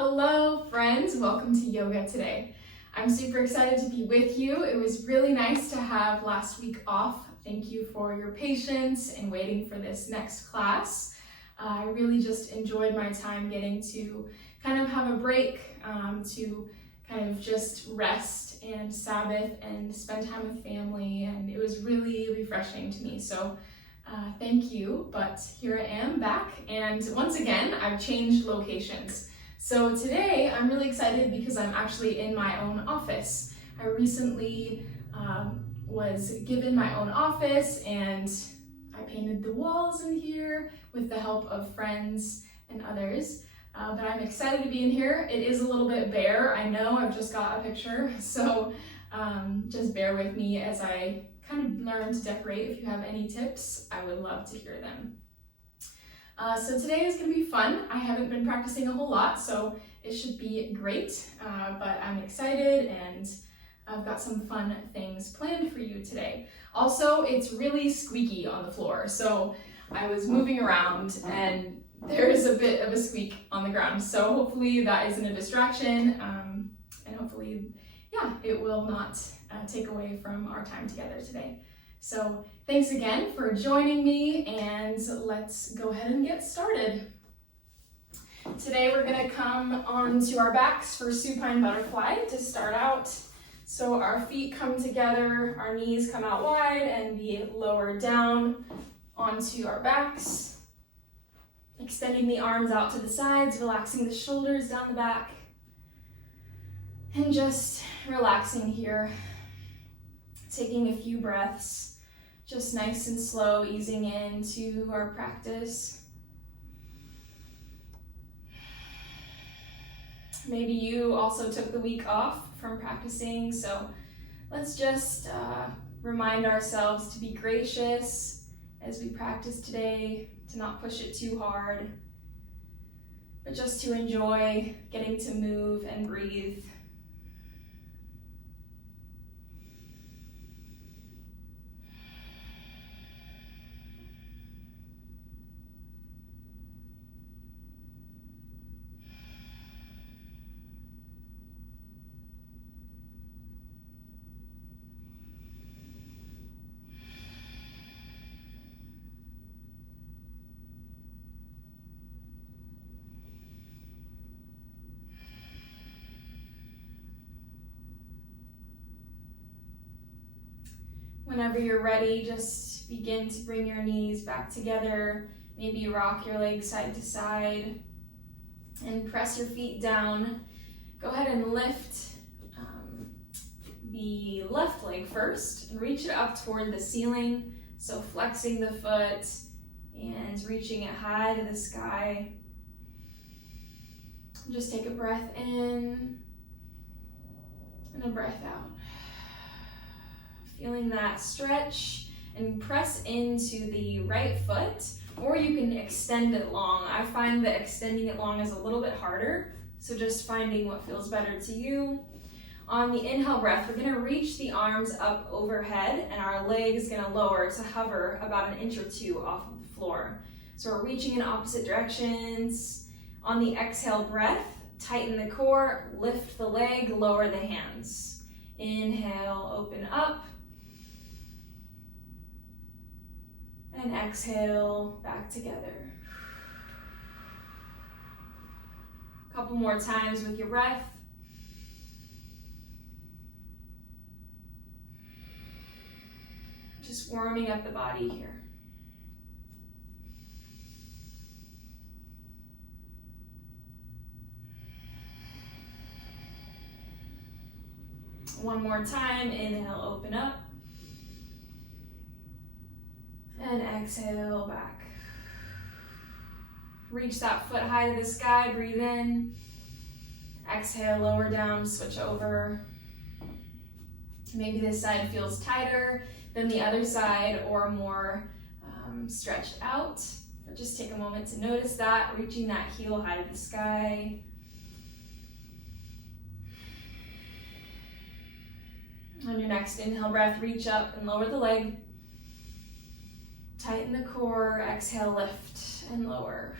Hello friends, welcome to Yoga Today. I'm super excited to be with you. It was really nice to have last week off. Thank you for your patience in waiting for this next class. I really just enjoyed my time getting to kind of have a break, to kind of just rest and Sabbath and spend time with family, and it was really refreshing to me. So thank you, but here I am back, and once again, I've changed locations. So today, I'm really excited because I'm actually in my own office. I recently was given my own office, and I painted the walls in here with the help of friends and others. But I'm excited to be in here. It is a little bit bare, I know, I've just got a picture, so just bear with me as I kind of learn to decorate. If you have any tips, I would love to hear them. So today is going to be fun. I haven't been practicing a whole lot, so it should be great, but I'm excited and I've got some fun things planned for you today. Also, it's really squeaky on the floor, so I was moving around and there's a bit of a squeak on the ground, so hopefully that isn't a distraction, and hopefully, yeah, it will not take away from our time together today. So thanks again for joining me, and let's go ahead and get started. Today we're going to come onto our backs for supine butterfly to start out. So our feet come together, our knees come out wide, and we lower down onto our backs. Extending the arms out to the sides, relaxing the shoulders down the back, and just relaxing here. Taking a few breaths. Just nice and slow, easing into our practice. Maybe you also took the week off from practicing, so let's just remind ourselves to be gracious as we practice today, to not push it too hard, but just to enjoy getting to move and breathe. Whenever you're ready, just begin to bring your knees back together. Maybe rock your legs side to side and press your feet down. Go ahead and lift the left leg first and reach it up toward the ceiling. So flexing the foot and reaching it high to the sky. Just take a breath in and a breath out. Feeling that stretch, and press into the right foot, or you can extend it long. I find that extending it long is a little bit harder, so just finding what feels better to you. On the inhale breath, we're gonna reach the arms up overhead, and our leg is gonna lower to hover about 1 or 2 inches off of the floor. So we're reaching in opposite directions. On the exhale breath, tighten the core, lift the leg, lower the hands. Inhale, open up. And exhale, back together. A couple more times with your breath. Just warming up the body here. One more time, inhale, open up. And exhale, back. Reach that foot high to the sky, breathe in. Exhale, lower down, switch over. Maybe this side feels tighter than the other side or more stretched out. But just take a moment to notice that, reaching that heel high to the sky. On your next inhale breath, reach up and lower the leg. Tighten the core, exhale, lift and lower.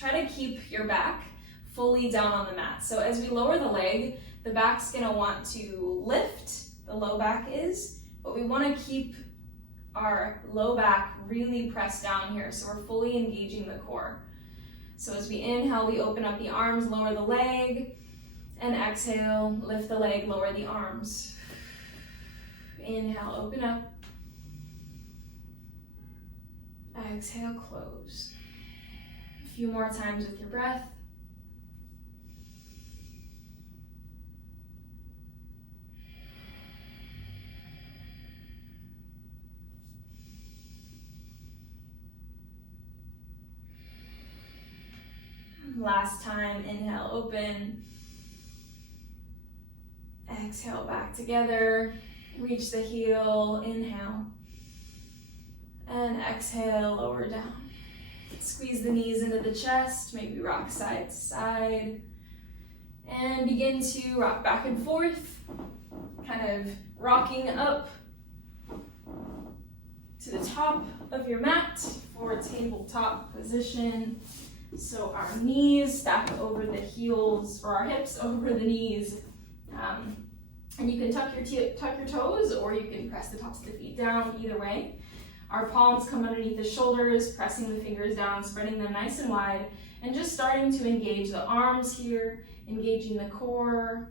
try to keep your back fully down on the mat. So as we lower the leg, the back's gonna want to lift, the low back is, but we wanna keep our low back really pressed down here so we're fully engaging the core. So as we inhale, we open up the arms, lower the leg, and exhale, lift the leg, lower the arms. Inhale, open up. Exhale, close. A few more times with your breath. Last time, inhale, open. Exhale, back together. Reach the heel, inhale. And exhale, lower down. Squeeze the knees into the chest, maybe rock side to side. And begin to rock back and forth, kind of rocking up to the top of your mat for tabletop position. So our knees stack over the heels, or our hips over the knees. And you can tuck your toes, or you can press the tops of the feet down, either way. Our palms come underneath the shoulders, pressing the fingers down, spreading them nice and wide, and just starting to engage the arms here, engaging the core,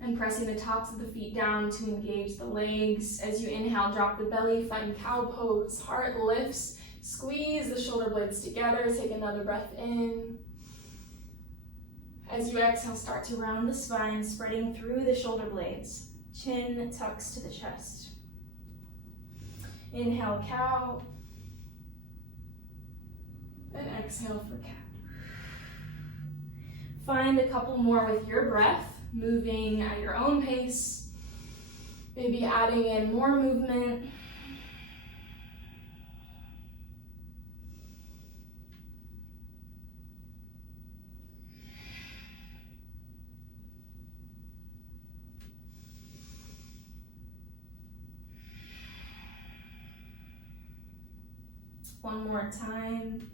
and pressing the tops of the feet down to engage the legs. As you inhale, drop the belly, find cow pose, heart lifts, squeeze the shoulder blades together, take another breath in. As you exhale, start to round the spine, spreading through the shoulder blades. Chin tucks to the chest. Inhale, cow. And exhale for cat. Find a couple more with your breath, moving at your own pace. Maybe adding in more movement. One more time.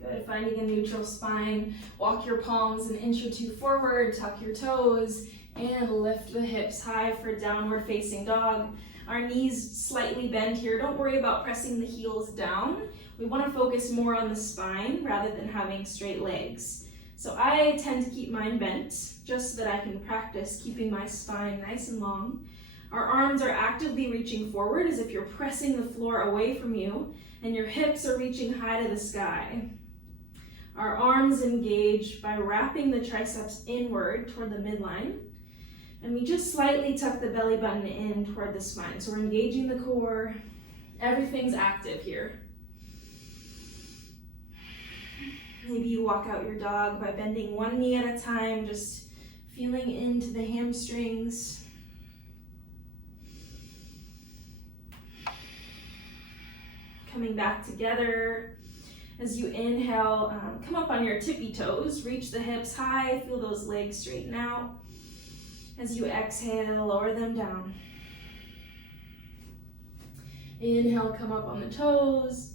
Good, finding a neutral spine. Walk your palms an inch or two forward, tuck your toes, and lift the hips high for downward facing dog. Our knees slightly bend here. Don't worry about pressing the heels down. We want to focus more on the spine rather than having straight legs. So I tend to keep mine bent just so that I can practice keeping my spine nice and long. Our arms are actively reaching forward as if you're pressing the floor away from you, and your hips are reaching high to the sky. Our arms engage by wrapping the triceps inward toward the midline, and we just slightly tuck the belly button in toward the spine. So we're engaging the core. Everything's active here. Maybe you walk out your dog by bending one knee at a time, just feeling into the hamstrings. Coming back together. As you inhale, come up on your tippy toes, reach the hips high, feel those legs straighten out. As you exhale, lower them down. Inhale, come up on the toes.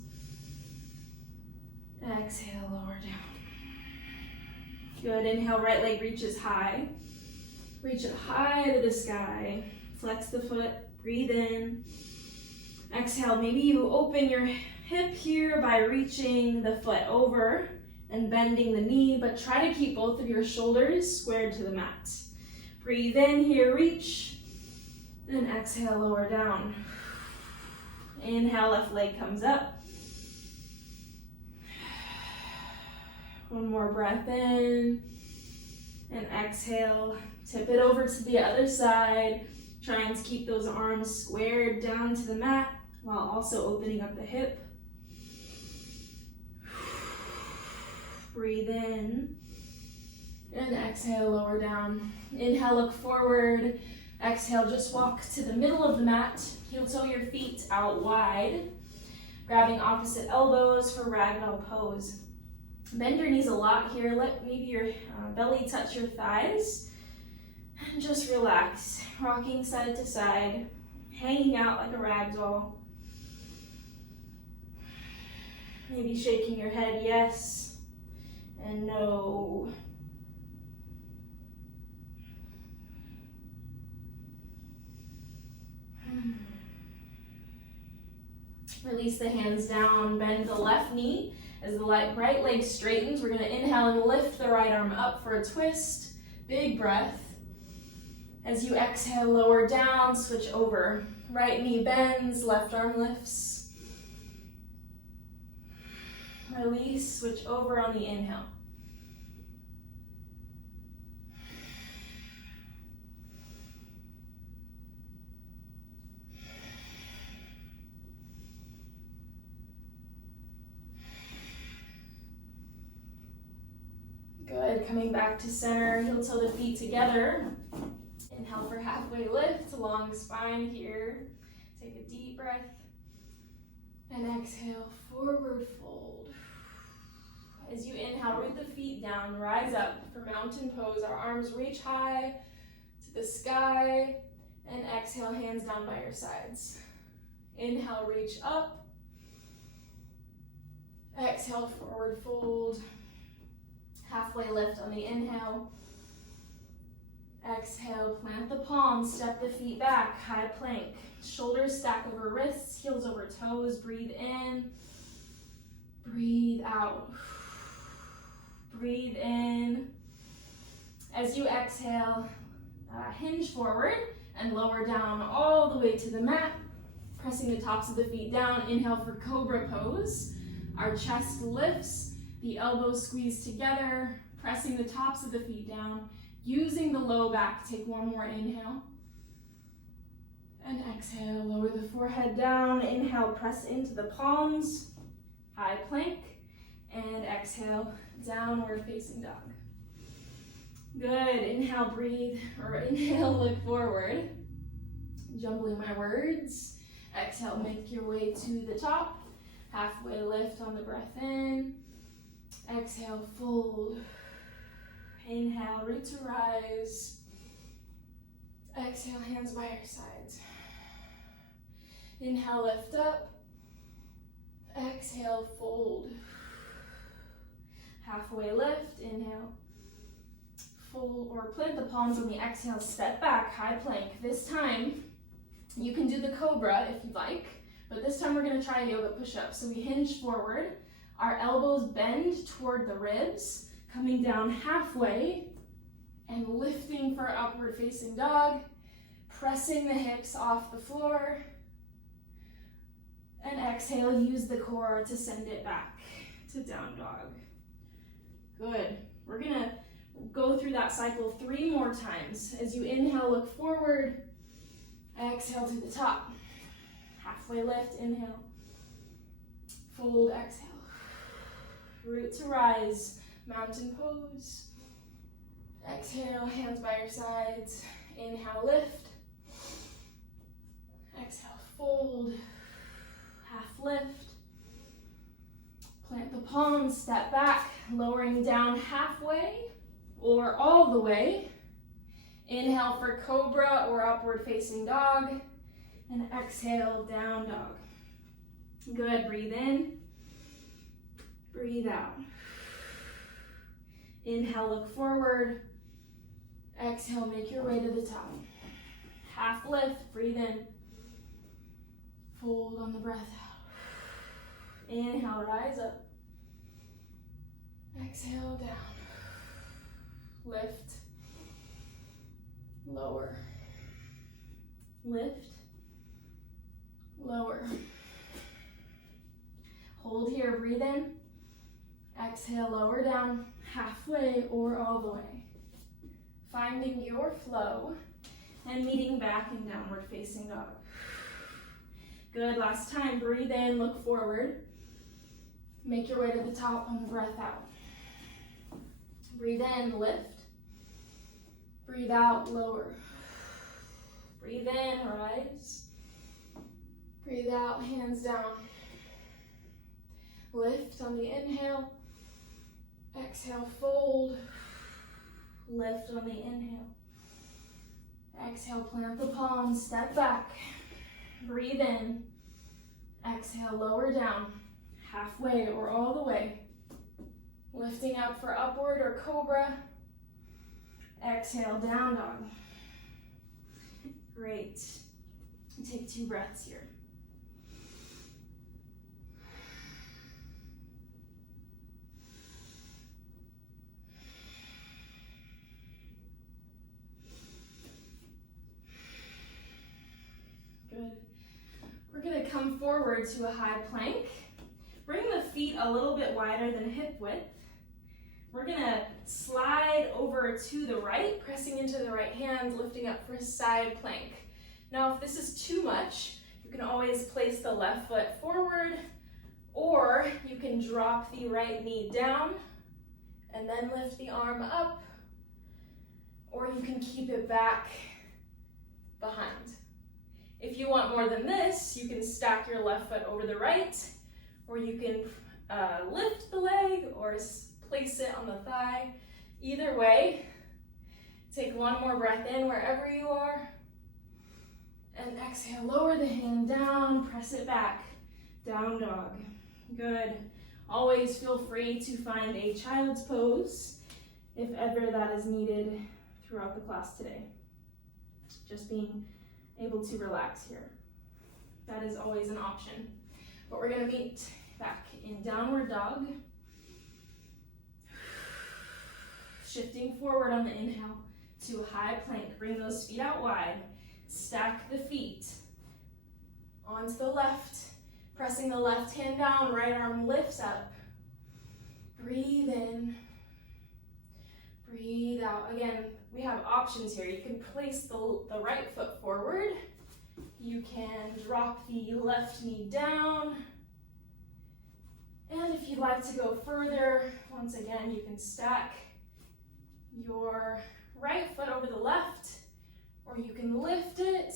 Exhale, lower down. Good, inhale, right leg reaches high. Reach it high to the sky. Flex the foot, breathe in. Exhale, maybe you open your hip here by reaching the foot over and bending the knee, but try to keep both of your shoulders squared to the mat. Breathe in here, reach, and exhale, lower down. Inhale, left leg comes up. One more breath in, and exhale, tip it over to the other side, trying to keep those arms squared down to the mat, while also opening up the hip. Breathe in. And exhale, lower down. Inhale, look forward. Exhale, just walk to the middle of the mat. Heel toe your feet out wide. Grabbing opposite elbows for ragdoll pose. Bend your knees a lot here. Let maybe your belly touch your thighs. And just relax. Rocking side to side. Hanging out like a ragdoll. Maybe shaking your head yes and no. Release the hands down, bend the left knee. As the right leg straightens, we're gonna inhale and lift the right arm up for a twist. Big breath. As you exhale, lower down, switch over. Right knee bends, left arm lifts. Release, switch over on the inhale. Good, coming back to center, heel toe the feet together. Inhale for halfway lift, long spine here. Take a deep breath. And exhale, forward fold. As you inhale, root the feet down, rise up for mountain pose. Our arms reach high to the sky. And exhale, hands down by your sides. Inhale, reach up. Exhale, forward fold. Halfway lift on the inhale. Exhale, plant the palms, step the feet back, high plank. Shoulders stack over wrists, heels over toes. Breathe in, breathe out. Breathe in. As you exhale, hinge forward and lower down all the way to the mat, pressing the tops of the feet down. Inhale for cobra pose. Our chest lifts. The elbows squeeze together, pressing the tops of the feet down, using the low back. Take one more inhale. And exhale, lower the forehead down. Inhale, press into the palms, high plank. And exhale, downward facing dog. Good, inhale, breathe, or inhale, look forward. Jumbling my words. Exhale, make your way to the top. Halfway lift on the breath in. Exhale, fold. Inhale, root to rise. Exhale, hands by your sides. Inhale, lift up. Exhale, fold. Halfway lift, inhale. Fold or plant the palms on the exhale, step back, high plank. This time, you can do the cobra if you'd like, but this time we're gonna try a yoga push-up. So we hinge forward. Our elbows bend toward the ribs, coming down halfway and lifting for upward facing dog, pressing the hips off the floor. And exhale, use the core to send it back to down dog. Good. We're gonna go through that cycle 3 more times. As you inhale, look forward. Exhale to the top. Halfway lift, inhale. Fold, exhale. Root to rise, mountain pose. Exhale, hands by your sides. Inhale, lift. Exhale, fold. Half lift. Plant the palms, step back, lowering down halfway or all the way. Inhale for cobra or upward facing dog. And exhale, down dog. Good, breathe in. Breathe out. Inhale, look forward. Exhale, make your way to the top. Half lift, breathe in. Fold on the breath out. Inhale, rise up. Exhale, down. Lift. Lower. Lift. Lower. Hold here, breathe in. Exhale, lower down, halfway or all the way. Finding your flow and meeting back in downward facing dog. Good, last time, breathe in, look forward. Make your way to the top on the breath out. Breathe in, lift. Breathe out, lower. Breathe in, rise. Breathe out, hands down. Lift on the inhale. Exhale, fold. Lift on the inhale. Exhale, plant the palms, step back. Breathe in. Exhale, lower down. halfway or all the way. Lifting up for upward or cobra. Exhale, down dog. Great. Take 2 breaths here. Good. We're going to come forward to a high plank. Bring the feet a little bit wider than hip width. We're going to slide over to the right, pressing into the right hand, lifting up for a side plank. Now, if this is too much, you can always place the left foot forward, or you can drop the right knee down and then lift the arm up, or you can keep it back behind. If you want more than this, you can stack your left foot over the right, or you can lift the leg or place it on the thigh. Either way, take 1 more breath in wherever you are, and exhale, lower the hand down, press it back, down dog. Good. Always feel free to find a child's pose if ever that is needed throughout the class today. Just being able to relax here. That is always an option. But we're gonna meet back in downward dog. Shifting forward on the inhale to a high plank. Bring those feet out wide. Stack the feet onto the left. Pressing the left hand down, right arm lifts up. Breathe in. Breathe out. Again, we have options here. You can place the right foot forward. You can drop the left knee down. And if you'd like to go further, once again, you can stack your right foot over the left, or you can lift it,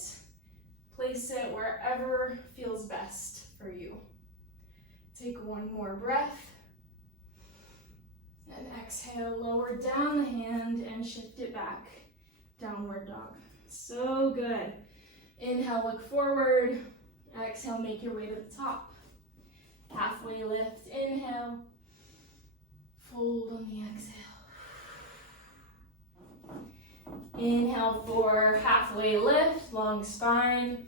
place it wherever feels best for you. Take 1 more breath. And exhale, lower down the hand and shift it back. Downward dog. So good. Inhale, look forward. Exhale, make your way to the top. Halfway lift, inhale. Fold on the exhale. Inhale for halfway lift, long spine.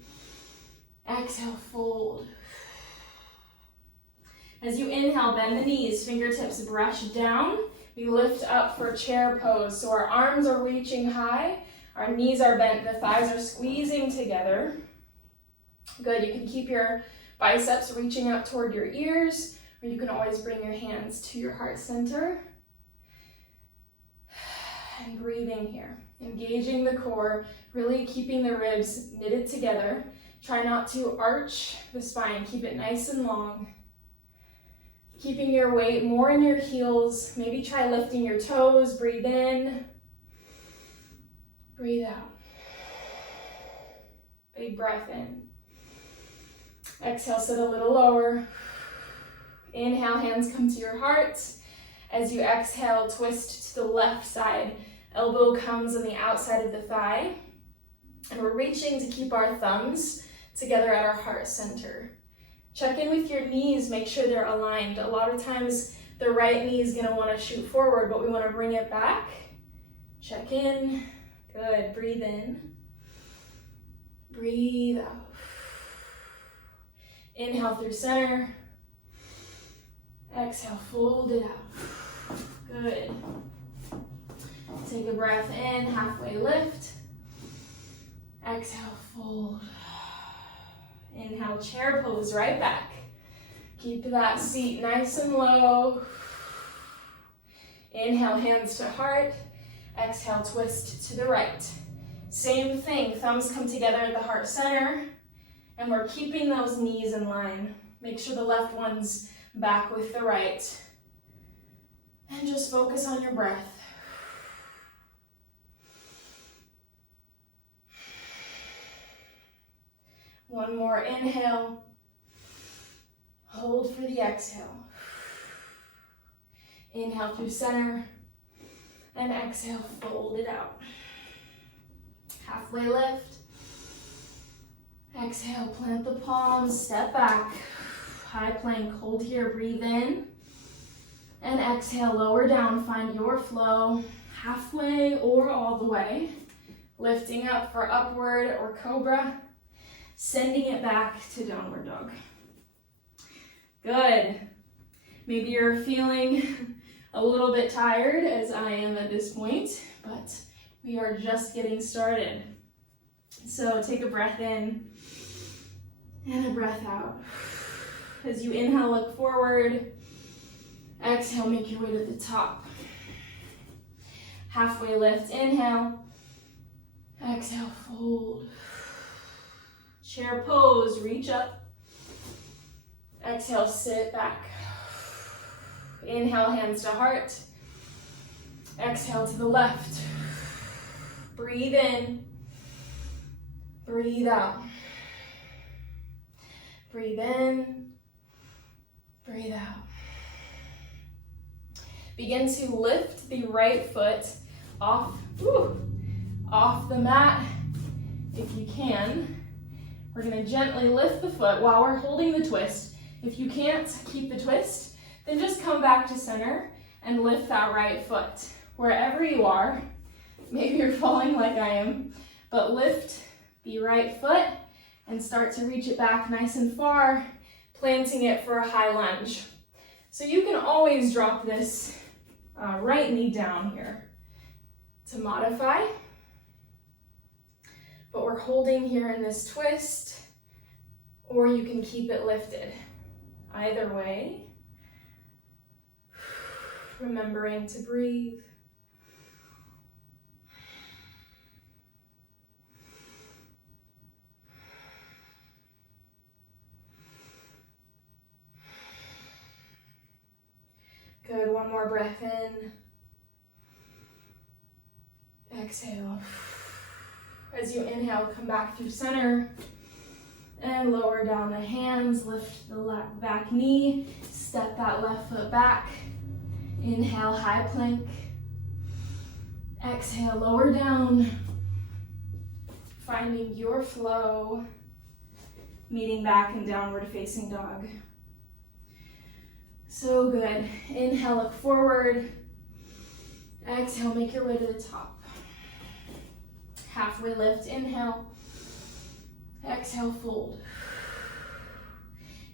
Exhale, fold. As you inhale, bend the knees, fingertips brush down. We lift up for chair pose. So our arms are reaching high, our knees are bent, the thighs are squeezing together. Good, you can keep your biceps reaching out toward your ears, or you can always bring your hands to your heart center. And breathing here, engaging the core, really keeping the ribs knitted together. Try not to arch the spine, keep it nice and long. Keeping your weight more in your heels. Maybe try lifting your toes. Breathe in. Breathe out. Big breath in. Exhale, sit a little lower. Inhale, hands come to your heart. As you exhale, twist to the left side. Elbow comes on the outside of the thigh. And we're reaching to keep our thumbs together at our heart center. Check in with your knees, make sure they're aligned. A lot of times the right knee is gonna wanna shoot forward, but we wanna bring it back. Check in, good, breathe in. Breathe out. Inhale through center. Exhale, fold it out. Good. Take a breath in, halfway lift. Exhale, fold. Inhale, chair pose, right back. Keep that seat nice and low. Inhale, hands to heart. Exhale, twist to the right. Same thing, thumbs come together at the heart center. And we're keeping those knees in line. Make sure the left one's back with the right. And just focus on your breath. One more inhale. Hold for the exhale. Inhale through center. And exhale, fold it out. Halfway lift. Exhale, plant the palms, step back. High plank, hold here, breathe in. And exhale, lower down, find your flow, halfway or all the way. Lifting up for upward or cobra, sending it back to downward dog. Good. Maybe you're feeling a little bit tired, as I am at this point, but we are just getting started. So take a breath in and a breath out. As you inhale, look forward. Exhale, make your way to the top. Halfway lift, inhale. Exhale, fold. Chair pose, reach up. Exhale, sit back. Inhale, hands to heart. Exhale to the left. Breathe in. Breathe out. Breathe in. Breathe out. Begin to lift the right foot off the mat if you can. We're going to gently lift the foot while we're holding the twist. If you can't keep the twist, then just come back to center and lift that right foot. Wherever you are, maybe you're falling like I am, but lift the right foot and start to reach it back nice and far, planting it for a high lunge. So you can always drop this right knee down here to modify, but we're holding here in this twist, or you can keep it lifted. Either way, remembering to breathe. Good, one more breath in. Exhale. As you inhale, come back through center and lower down the hands, lift the back knee, step that left foot back. Inhale, high plank. Exhale, lower down. Finding your flow, meeting back in downward facing dog. So good. Inhale, look forward. Exhale, make your way to the top. Halfway lift, inhale. Exhale, fold.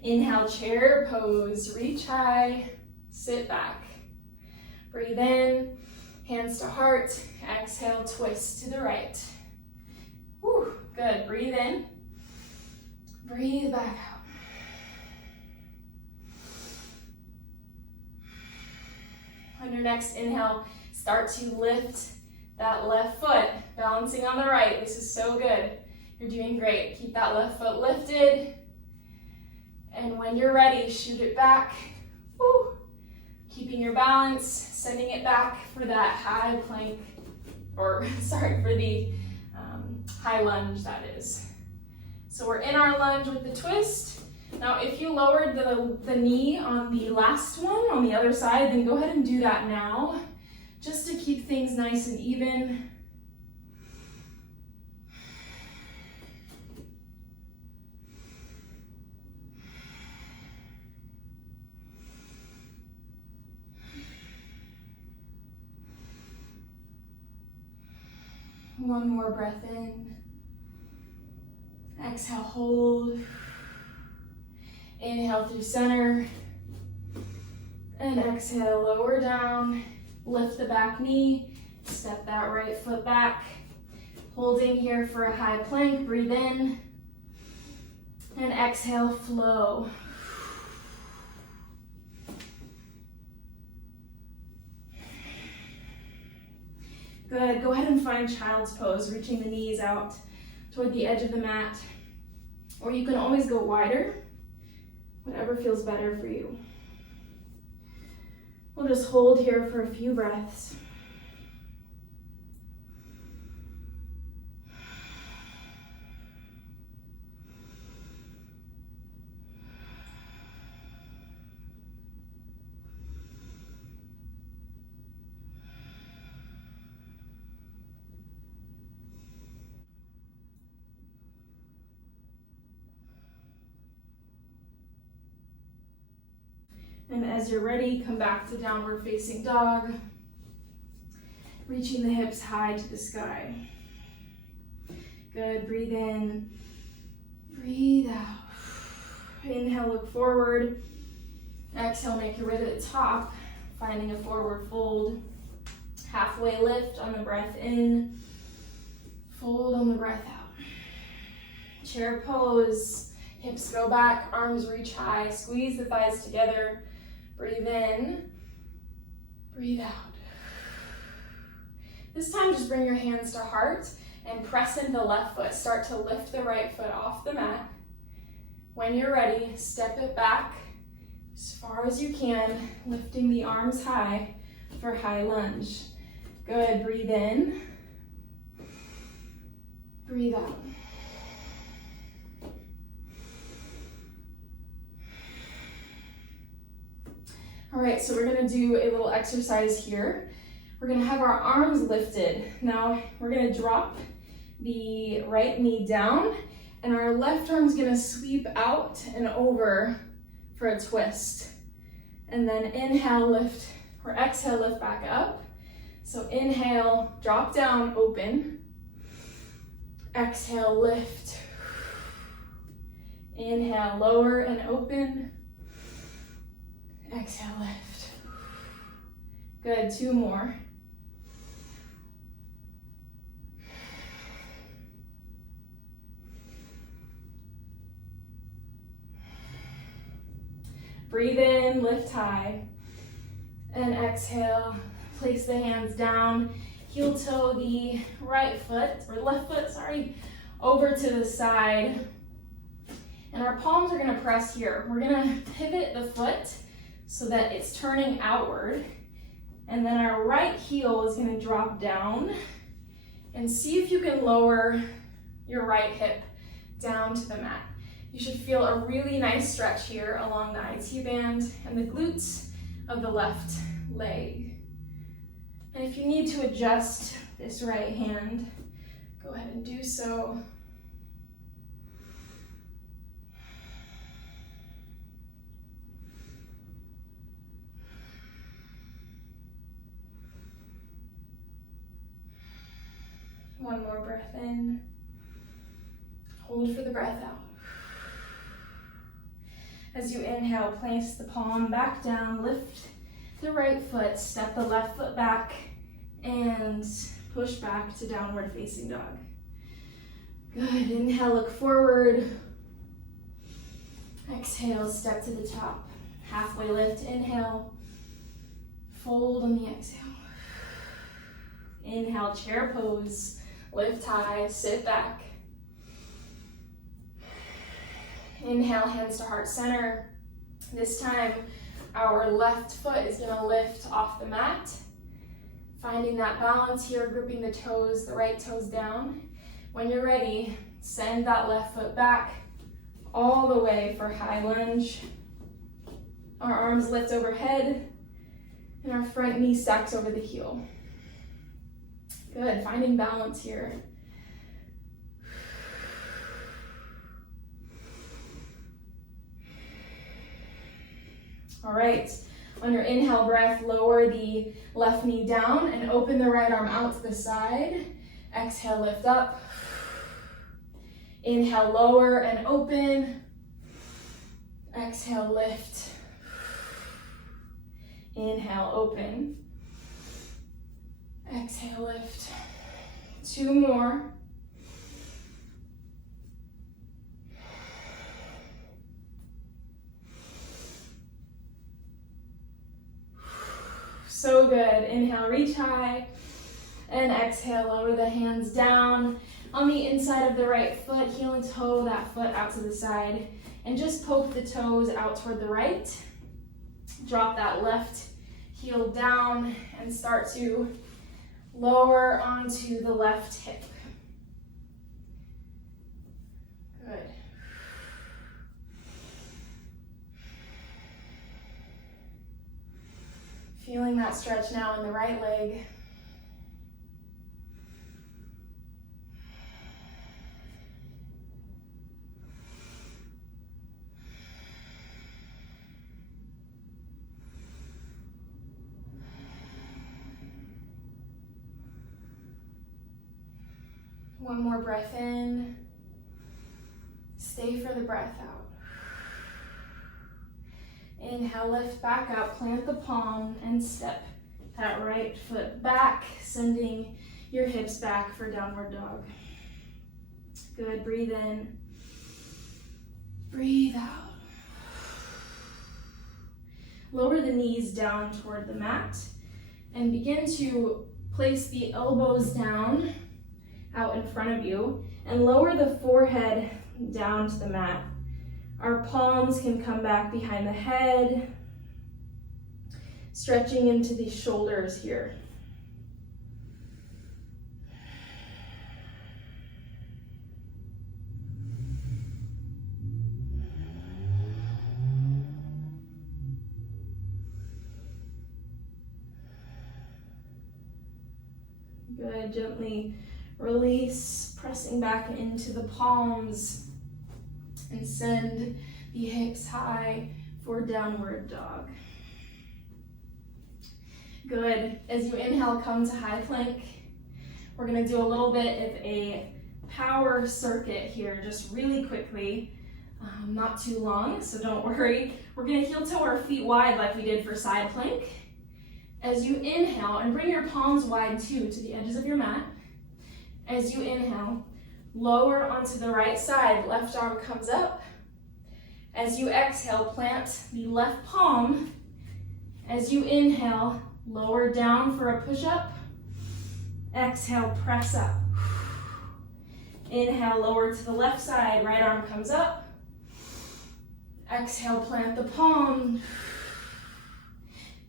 Inhale, chair pose, reach high, sit back. Breathe in, hands to heart. Exhale, twist to the right. Whew, good, breathe in. Breathe back out. On your next inhale, start to lift that left foot, balancing on the right. This is so good. You're doing great. Keep that left foot lifted. And when you're ready, shoot it back. Woo. Keeping your balance, sending it back for that high plank, for the high lunge, that is. So we're in our lunge with the twist. Now, if you lowered the knee on the last one, on the other side, then go ahead and do that now, just to keep things nice and even. One more breath in. Exhale, hold. Inhale through center. And exhale, lower down. Lift the back knee. Step that right foot back. Holding here for a high plank. Breathe in. And exhale, flow. Good. Go ahead and find child's pose, reaching the knees out toward the edge of the mat. Or you can always go wider, whatever feels better for you. We'll just hold here for a few breaths. And as you're ready, come back to downward facing dog. Reaching the hips high to the sky. Good, breathe in, breathe out. Inhale, look forward. Exhale, make your way to the top, finding a forward fold. Halfway lift on the breath in, fold on the breath out. Chair pose, hips go back, arms reach high, squeeze the thighs together. Breathe in, breathe out. This time, just bring your hands to heart and press into the left foot. Start to lift the right foot off the mat. When you're ready, step it back as far as you can, lifting the arms high for high lunge. Good, breathe in, breathe out. All right, so we're gonna do a little exercise here. We're gonna have our arms lifted. Now, we're gonna drop the right knee down, and our left arm's gonna sweep out and over for a twist. And then inhale, lift, or exhale, lift back up. So inhale, drop down, open. Exhale, lift. Inhale, lower and open. Exhale, lift. Good, 2 more. Breathe in, lift high, and exhale. Place the hands down, heel toe the right foot, or left foot, sorry, over to the side. And our palms are gonna press here. We're gonna pivot the foot so that it's turning outward. And then our right heel is gonna drop down. And see if you can lower your right hip down to the mat. You should feel a really nice stretch here along the IT band and the glutes of the left leg. And if you need to adjust this right hand, go ahead and do so. One more breath in. Hold for the breath out. As you inhale, place the palm back down, lift the right foot, step the left foot back, and push back to downward facing dog. Good, inhale, look forward. Exhale, step to the top. Halfway lift, inhale. Fold on the exhale. Inhale, chair pose. Lift high, sit back. Inhale, hands to heart center. This time, our left foot is gonna lift off the mat. Finding that balance here, gripping the toes, the right toes down. When you're ready, send that left foot back all the way for high lunge. Our arms lift overhead, and our front knee stacks over the heel. Good, finding balance here. All right, on your inhale breath, lower the left knee down and open the right arm out to the side. Exhale, lift up. Inhale, lower and open. Exhale, lift. Inhale, open. Exhale, lift. 2 more. So good. Inhale, reach high. And exhale, lower the hands down. On the inside of the right foot, heel and toe that foot out to the side. And just poke the toes out toward the right. Drop that left heel down and start to lower onto the left hip. Good. Feeling that stretch now in the right leg. One more breath in. Stay for the breath out. Inhale, lift back up, plant the palm and step that right foot back, sending your hips back for downward dog. Good, breathe in. Breathe out. Lower the knees down toward the mat and begin to place the elbows down out in front of you and lower the forehead down to the mat. Our palms can come back behind the head, stretching into the shoulders here. Good, gently release, pressing back into the palms and send the hips high for downward dog. Good, as you inhale, come to high plank. We're gonna do a little bit of a power circuit here, just really quickly, not too long, so don't worry. We're gonna heel toe our feet wide like we did for side plank. As you inhale, and bring your palms wide too to the edges of your mat. As you inhale, lower onto the right side, left arm comes up. As you exhale, plant the left palm. As you inhale, lower down for a push-up. Exhale, press up. Inhale, lower to the left side, right arm comes up. Exhale, plant the palm.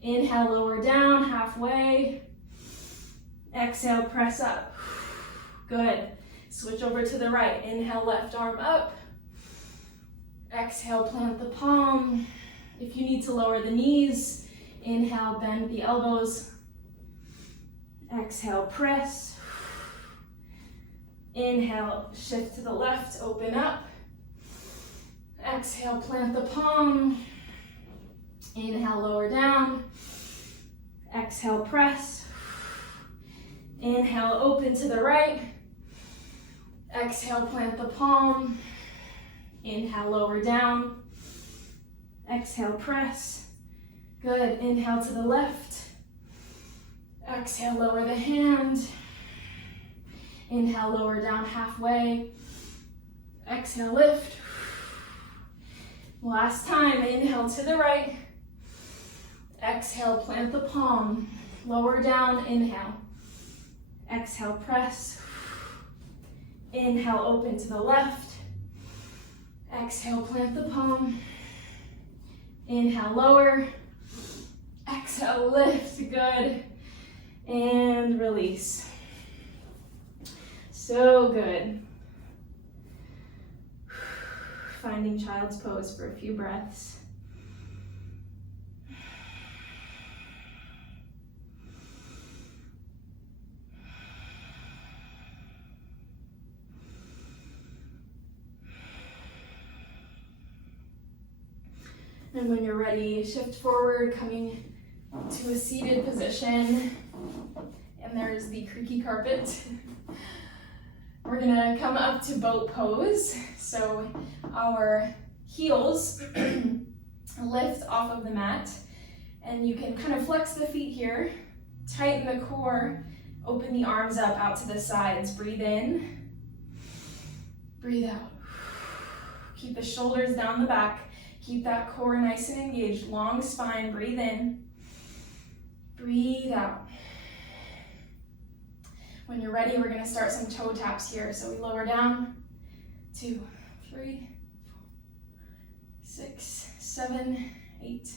Inhale, lower down, halfway. Exhale, press up. Good. Switch over to the right. Inhale, left arm up. Exhale, plant the palm. If you need to lower the knees, inhale, bend the elbows. Exhale, press. Inhale, shift to the left, open up. Exhale, plant the palm. Inhale, lower down. Exhale, press. Inhale, open to the right. Exhale, plant the palm. Inhale, lower down. Exhale, press. Good. Inhale to the left. Exhale, lower the hand. Inhale, lower down halfway. Exhale, lift. Last time, inhale to the right. Exhale, plant the palm. Lower down, inhale. Exhale, press. Inhale, open to the left. Exhale, plant the palm. Inhale, lower. Exhale, lift. Good. And release. So good. Finding child's pose for a few breaths. And when you're ready, shift forward, coming to a seated position. And there's the creaky carpet. We're gonna come up to boat pose. So our heels lift off of the mat. And you can kind of flex the feet here, tighten the core, open the arms up out to the sides. Breathe in, breathe out. Keep the shoulders down the back. Keep that core nice and engaged, long spine, breathe in, breathe out. When you're ready, we're gonna start some toe taps here. So we lower down, 2, 3, 4, 6, 7, 8,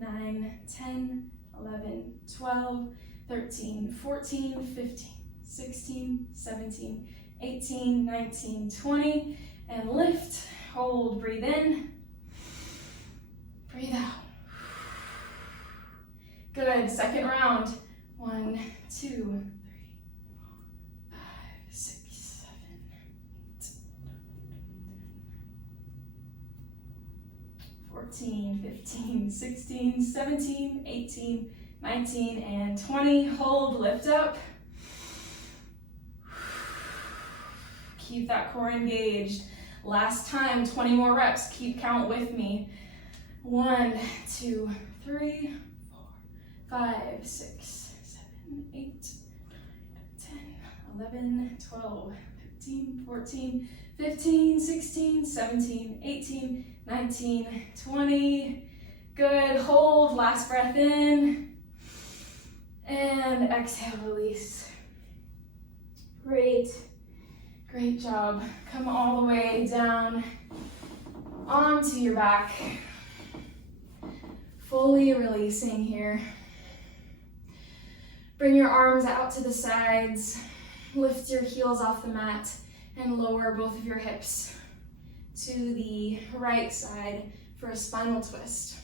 9, 10, 11, 12, 13, 14, 15, 16, 17, 18, 19, 20, and lift, hold, breathe in, breathe out. Good, second round. 1, 2, 3, 4, 5, 6, 7, 8, 14, 15, 16, 17, 18, 19, and 20. Hold, lift up. keep that core engaged. Last time, 20 more reps. Keep count with me. 1, 2, 3, 4, 5, 6, 7, 8, 10, 11, 12, 13, 14, 15, 16, 17, 18, 19, 20. Good. Hold. Last breath in. And exhale, release. Great. Great job. Come all the way down onto your back. Fully releasing here. Bring your arms out to the sides. Lift your heels off the mat and lower both of your hips to the right side for a spinal twist.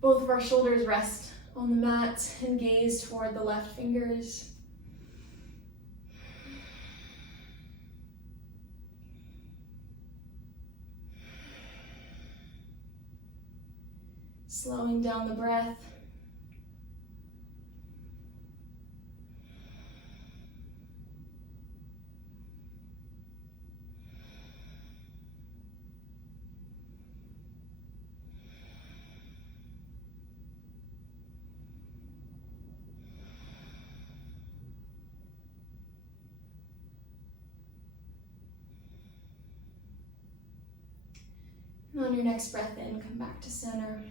Both of our shoulders rest on the mat and gaze toward the left fingers. Slowing down the breath. And on your next breath in, come back to center.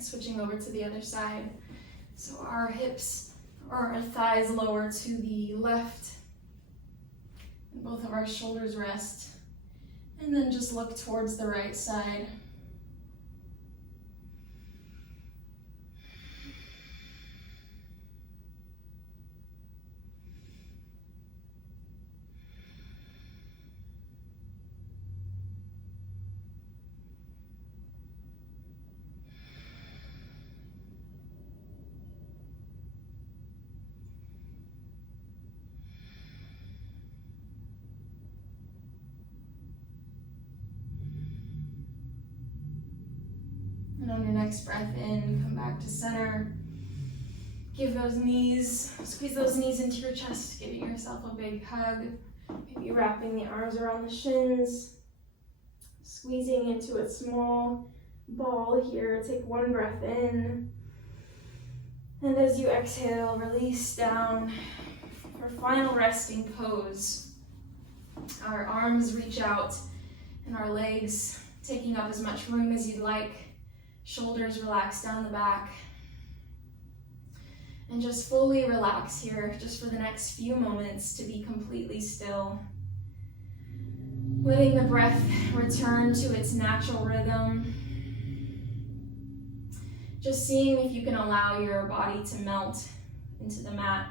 Switching over to the other side. So our hips or our thighs lower to the left. And both of our shoulders rest. And then just look towards the right side. And on your next breath in, come back to center. Give those knees, squeeze those knees into your chest, giving yourself a big hug. Maybe wrapping the arms around the shins. Squeezing into a small ball here. Take one breath in. And as you exhale, release down for final resting pose. Our arms reach out and our legs taking up as much room as you'd like. Shoulders relax down the back. And just fully relax here, just for the next few moments, to be completely still. Letting the breath return to its natural rhythm. Just seeing if you can allow your body to melt into the mat,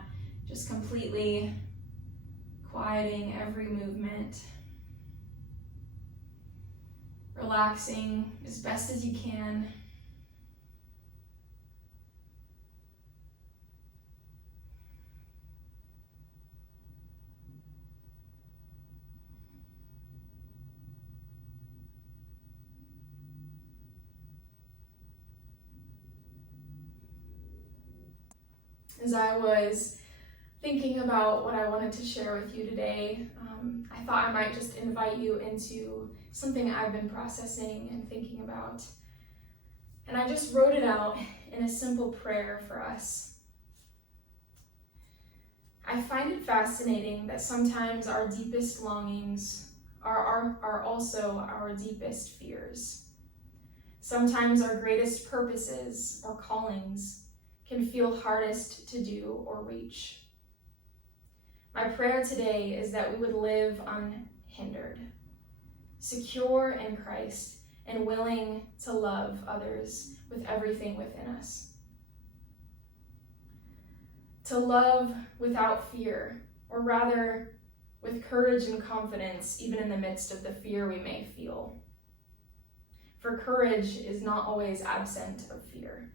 just completely quieting every movement. Relaxing as best as you can. As I was thinking about what I wanted to share with you today, I thought I might just invite you into something I've been processing and thinking about. And I just wrote it out in a simple prayer for us. I find it fascinating that sometimes our deepest longings are also our deepest fears. Sometimes our greatest purposes or callings can feel hardest to do or reach. My prayer today is that we would live unhindered, secure in Christ, and willing to love others with everything within us. To love without fear, or rather with courage and confidence, even in the midst of the fear we may feel. For courage is not always absent of fear.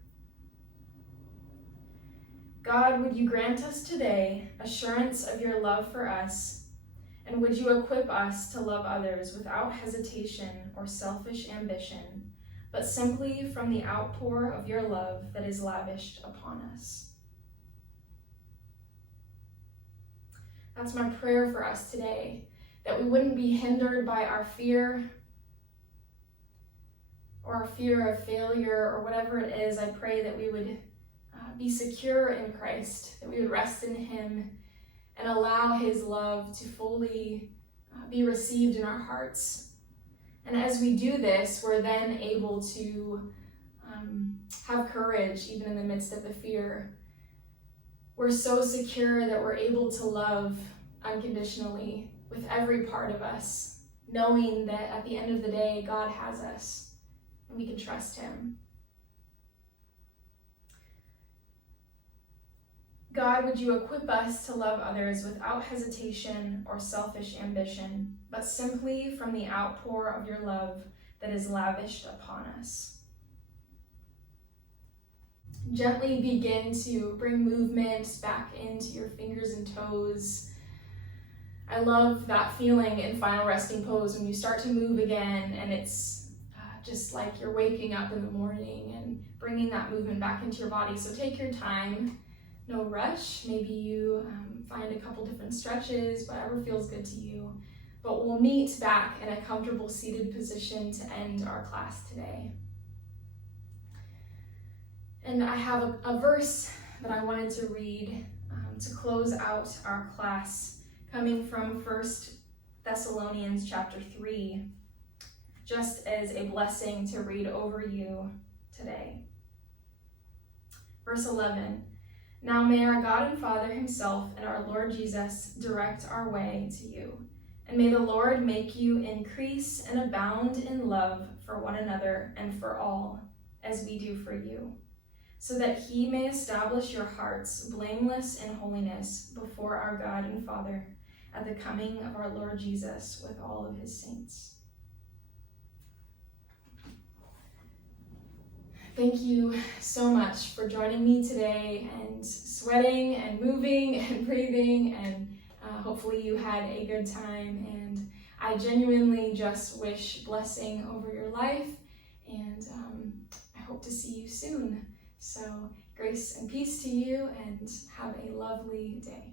God, would you grant us today assurance of your love for us, and would you equip us to love others without hesitation or selfish ambition, but simply from the outpour of your love that is lavished upon us. That's my prayer for us today, that we wouldn't be hindered by our fear or our fear of failure or whatever it is. I pray that we would be secure in Christ, that we would rest in him and allow his love to fully be received in our hearts. And as we do this, we're then able to have courage even in the midst of the fear. We're so secure that we're able to love unconditionally with every part of us, knowing that at the end of the day, God has us and we can trust him. God, would you equip us to love others without hesitation or selfish ambition, but simply from the outpour of your love that is lavished upon us. Gently begin to bring movement back into your fingers and toes. I love that feeling in final resting pose when you start to move again, and it's just like you're waking up in the morning and bringing that movement back into your body. So take your time, no rush. Maybe you find a couple different stretches, whatever feels good to you. But we'll meet back in a comfortable seated position to end our class today. And I have a verse that I wanted to read to close out our class, coming from 1 Thessalonians chapter 3, just as a blessing to read over you today. Verse 11, now may our God and Father himself and our Lord Jesus direct our way to you. And may the Lord make you increase and abound in love for one another and for all, as we do for you, so that he may establish your hearts blameless in holiness before our God and Father at the coming of our Lord Jesus with all of his saints. Thank you so much for joining me today and sweating and moving and breathing, and hopefully you had a good time, and I genuinely just wish blessing over your life, and I hope to see you soon. So grace and peace to you, and have a lovely day.